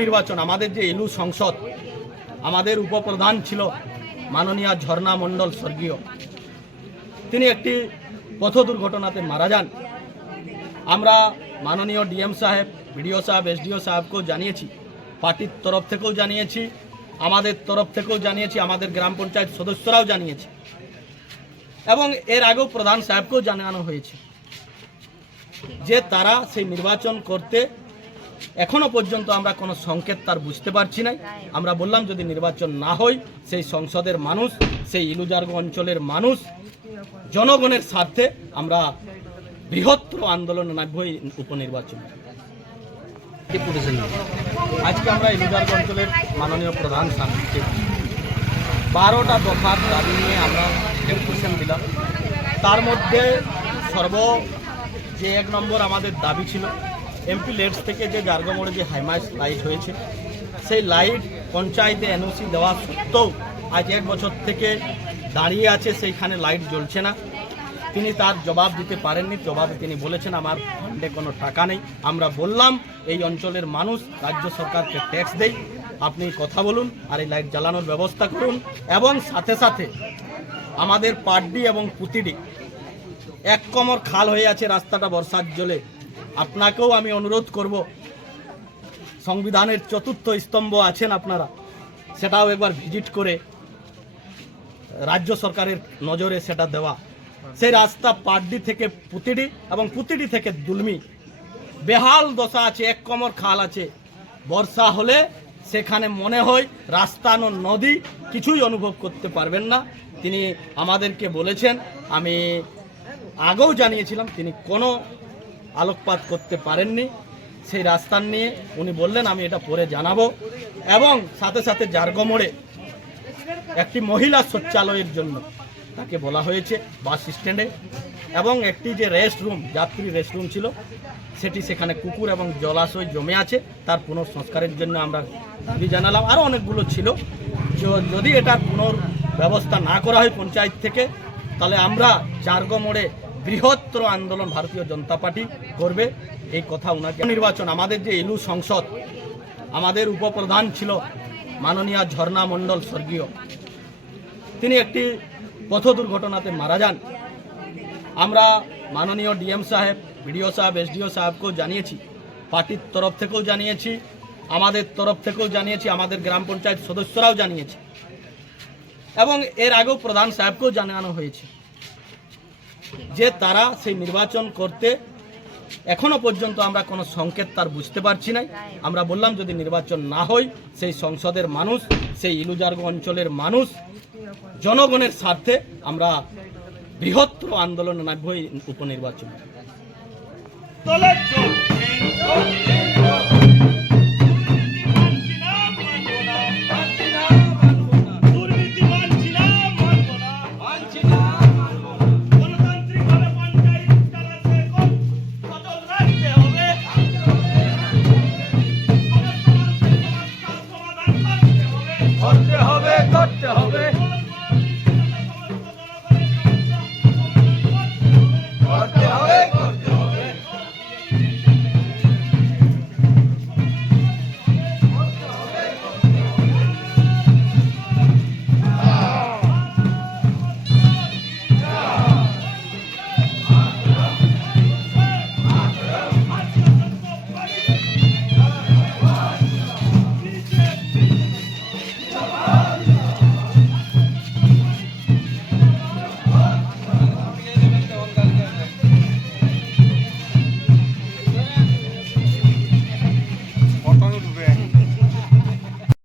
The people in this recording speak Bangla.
নির্বাচন আমাদের যে এলু সংসদ, আমাদের উপপ্রধান ছিল মাননীয় ঝর্ণা মণ্ডল স্বর্গীয়। তিনি একটি পথ দুর্ঘটনাতে মারা যান। আমরা মাননীয় ডিএম সাহেব, বিডিও সাহেব, এসডিও সাহেবকেও জানিয়েছি, পার্টির তরফ থেকেও জানিয়েছি, আমাদের তরফ থেকেও জানিয়েছি, আমাদের গ্রাম পঞ্চায়েত সদস্যরাও জানিয়েছে। এবং এর আগেও প্রধান সাহেবকেও জানানো হয়েছে যে তারা সেই নির্বাচন করতে এখনও পর্যন্ত আমরা কোনো সংকেত তার বুঝতে পারছি না আমরা বললাম যদি নির্বাচন না হয়, সেই সংসদের মানুষ, সেই ইলুজার্গ অঞ্চলের মানুষ, জনগণের স্বার্থে আমরা বৃহত্তর আন্দোলন নামব এই উপনির্বাচন। আজকে আমরা ইলুজার্গ অঞ্চলের মাননীয় প্রধান সাংসদকে বারোটা দফার দাবি নিয়ে আমরা ডেপুটেশন দিলাম। তার মধ্যে সর্ব যে এক নম্বর আমাদের দাবি ছিল এমপি লেটস থেকে যে জার্গমোড়ে যে হাইমাস লাইট হয়েছে, সেই লাইট পঞ্চায়েতে এনওসি দেওয়া সত্ত্বেও আজ এক বছর থেকে দাঁড়িয়ে আছে, সেইখানে লাইট জ্বলছে না। তিনি তার জবাব দিতে পারেননি, জবাবে তিনি বলেছেন, আমার ফান্ডে কোনো টাকা নেই। আমরা বললাম, এই অঞ্চলের মানুষ রাজ্য সরকারকে ট্যাক্স দেয় আপনি কথা বলুন আর এই লাইট জ্বালানোর ব্যবস্থা করুন। এবং সাথে সাথে আমাদের পাড্ডি এবং পুতিডি এক কমর খাল হয়ে আছে, রাস্তাটা বর্ষার জলে আপনাকেও আমি অনুরোধ করব, সংবিধানের চতুর্থ স্তম্ভ আছেন আপনারা, সেটাও একবার ভিজিট করে রাজ্য সরকারের নজরে সেটা দেওয়া। সেই রাস্তা পাড্ডি থেকে পুতিডি এবং পুতিডি থেকে দুলমি। বেহাল দশা আছে, এক কমর খাল আছে। বর্ষা হলে সেখানে মনে হয় রাস্তা নদী, কিছুই অনুভব করতে পারবেন না। তিনি আমাদেরকে বলেছেন, আমি আগেও জানিয়েছিলাম, তিনি কোনো আলোকপাত করতে পারেননি। সেই রাস্তার নিয়ে উনি বললেন, আমি এটা পরে জানাব। এবং সাথে সাথে জার্গমোড়ে একটি মহিলা শৌচালয়ের জন্য তাকে বলা হয়েছে বাস স্ট্যান্ডে। এবং একটি যে রেস্ট রুম, যাত্রী রেস্ট রুম ছিল, সেটি সেখানে কুকুর এবং জলাশয় জমে আছে। তার পুনঃসংস্কারের জন্য আমরা দাবি জানালাম। আরও অনেকগুলো ছিল। যদি এটার পুনর ব্যবস্থা না করা হয় পঞ্চায়েত থেকে, তাহলে আমরা চারগো মোড়ে বৃহত্তর আন্দোলন ভারতীয় জনতা পার্টি করবে। এই কথা ওনাকে নির্বাচন, আমাদের যে এলু সংসদ, আমাদের উপপ্রধান ছিল মাননীয় ঝর্ণা মণ্ডল স্বর্গীয়। তিনি একটি পথ দুর্ঘটনাতে মারা যান। আমরা মাননীয় ডিএম সাহেব, বিডিও সাহেব, এসডিও সাহেবকেও জানিয়েছি, পার্টির তরফ থেকেও জানিয়েছি, আমাদের তরফ থেকেও জানিয়েছি, আমাদের গ্রাম পঞ্চায়েত সদস্যরাও জানিয়েছে। এবং এর আগেও প্রধান সাহেবকেও জানানো হয়েছে। যে তারা সেই নির্বাচন করতে এখনও পর্যন্ত আমরা কোনো সংকেত তার বুঝতে পারছি না আমরা বললাম যদি নির্বাচন না হয়, সেই সংসদের মানুষ, সেই ইলুজার্গ অঞ্চলের মানুষ, জনগণের স্বার্থে আমরা বৃহত্তর আন্দোলনে নামব এই উপনির্বাচন।